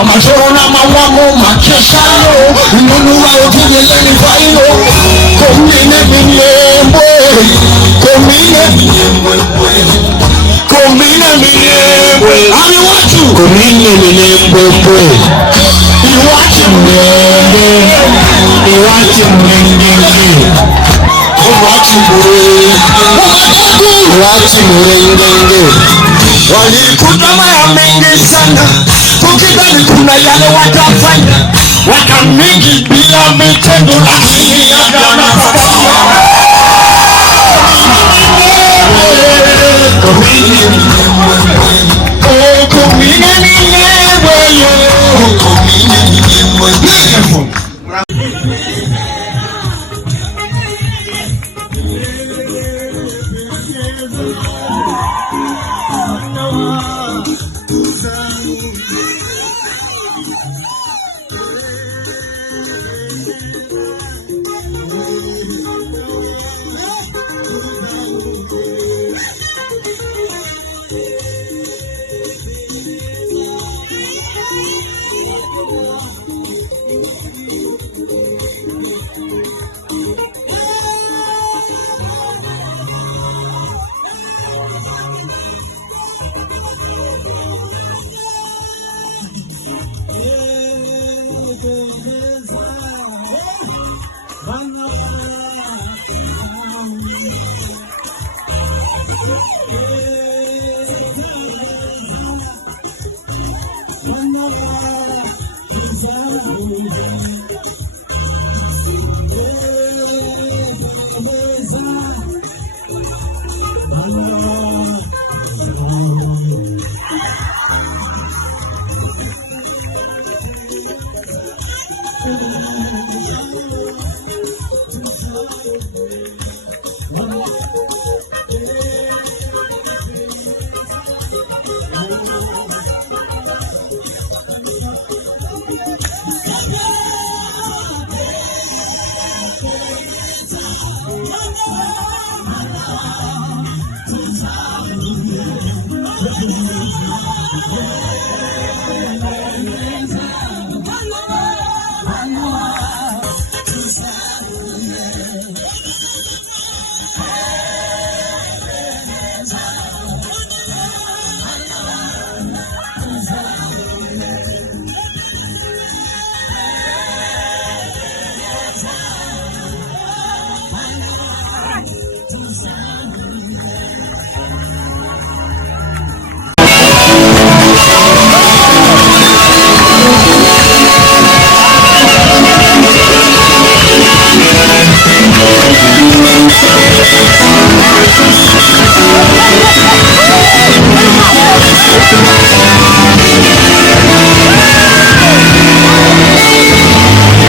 amashorona mawamo makeshalo nunua otile ni failo komine minyembo komine minyembo ami watu komine minyembo iwatu mwende iwatu mwengenge iwatu mwengenge walikuta mara mengi sana tukidhani kuna yale watafanya wakamigi bila vitendo lakini yagana